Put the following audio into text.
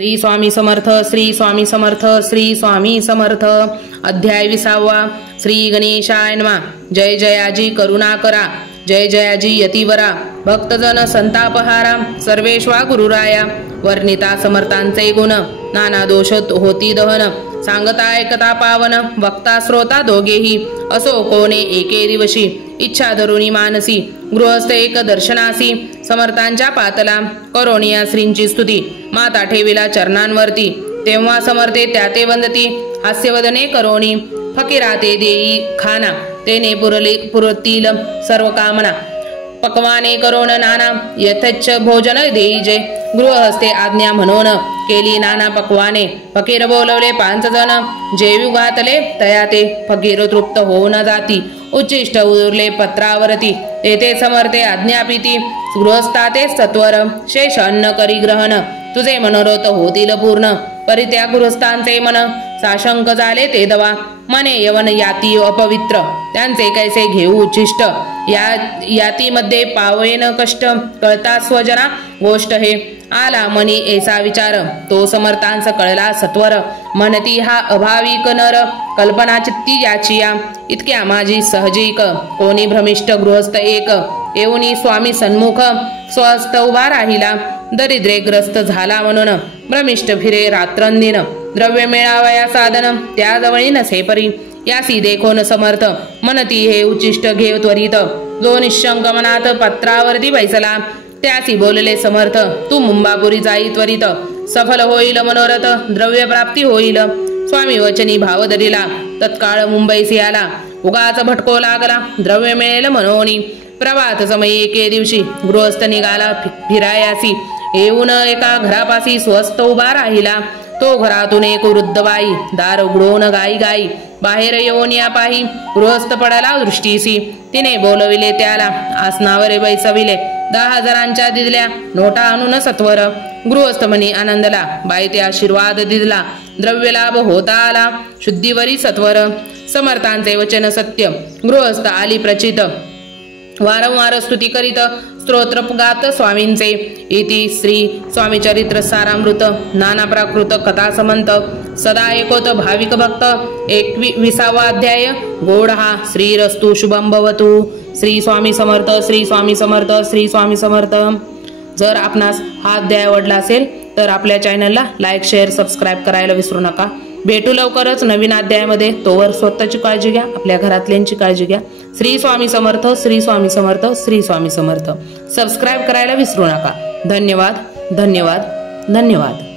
श्री स्वामी समर्थ, श्री स्वामी समर्थ, श्री स्वामी समर्थ। अध्याय 20 श्री गणेशाय नमः। जय जयाजी करुणाकरा, जय जयाजी यतिवरा, भक्तजन संतापहारा, सर्वेश्वा गुरुराया। वर्णिता समर्थांचे गुण, नाना दोष होती दहन, सांगता ऐकता पावन, वक्ता श्रोता दोघेही, असो कोणे एके दिवशी, इच्छा धरुणी मानसी, गृहस्थ एक दर्शनासी, समर्थांच्या पातला, करोनिया श्रींची स्तुती, माता ठेविला चरणांवरती, तेव्हा समर्थे त्याते वंदती, हास्यवदने करोनी, फकीरा ते देई खाना, तेने पुरतील सर्व कामना, पक्वाने करोन नाना, यथेच्छ भोजन देईजे, गृहस्थे आज्ञा म्हणून, केली नाना पक्वाने, फकीर बोलवले 5 जण, जेवी घातले तया ते, फकीर तृप्त होऊन जाती, उच्चिष्ट उरले पत्रावरती, तेथे समर्थे आज्ञापिती, गृहस्थाते सत्वर, शेष अन्न करी ग्रहण, तुझे मनोरथ होतील पूर्ण, परित्याग गृहस्थांचे मन, साशंक झाले ते दवा, मने यवन याती अपवित्र, त्यांचे कैसे घेऊ उच्चिष्ट, यातीमध्ये पावेन कष्ट, कळता स्वजना गोष्ट हे, आला मनी ऐसा विचार, तो समर्थांस कळला सत्वर, म्हणती हा अभाविक नर, कल्पना चित्ती याचिया, इतक्या माझी सहजिक, कोणी भ्रमिष्ठ गृहस्थ एक, येऊनी स्वामी सन्मुख, स्वस्थ उभा राहिला, दरिद्रेग्रस्त झाला म्हणून, भ्रमिष्ठ फिरे रात्रंदिन, द्रव्य मिळावया साधन, त्या जवळी नसे परी, यासी देखोन समर्थ, मनती हे उच्चिष्ट घेव त्वरित, जो निशंक मनात पत्रावरती बैसला, त्यासी बोलले समर्थ, तू मुंबापुरी जाई त्वरित, सफल होईल मनोरथ, द्रव्य प्राप्ती होईल, स्वामी वचनी भाव धरिला, तत्काळ मुंबईसी आला, उगाच भटको लागला, द्रव्य मिळेल मनोनी, प्रभात समयी एके दिवशी, गृहस्थ निघाला फिरायासी, येऊन एका घरापासी स्वस्त उभा राहिला, तो घरातून एक वृद्ध बाई, दार उघडून गाई गाई, बाहेर येऊन या पाही, गृहस्थ पडला दृष्टीसी, तिने बोलविले त्याला, आसनावर बैसविले, 10,000 दिल्या नोटा आणून सत्वर, गृहस्थ म्हणी आनंदला, बाई ते आशीर्वाद दिला, द्रव्य लाभ होता आला, शुद्धीवरी सत्वर, समर्थांचे वचन सत्य, गृहस्थ आली प्रचित, वारंवार स्तुती करीत, स्तोत्र गात स्वामींचे, इति श्री स्वामी चरित्र सारामृत, नाना प्राकृत कथा समंत, सदा एकोत भाविक भक्त, 21वा अध्याय, गोड हा श्रीरस्तु शुभम भवतु। श्री स्वामी समर्थ, श्री स्वामी समर्थ, श्री स्वामी समर्थ। जर आपणास हा अध्याय आवडला असेल तर आपल्या चॅनलला लाईक, शेअर, सबस्क्राईब करायला विसरू नका। भेटू लवकरच नवीन अध्यायामध्ये, तोवर स्वतःची काळजी घ्या, आपल्या घरातल्यांची काळजी घ्या। श्री स्वामी समर्थ, श्री स्वामी समर्थ, श्री स्वामी समर्थ। सबस्क्राईब करायला विसरू नका। धन्यवाद, धन्यवाद, धन्यवाद।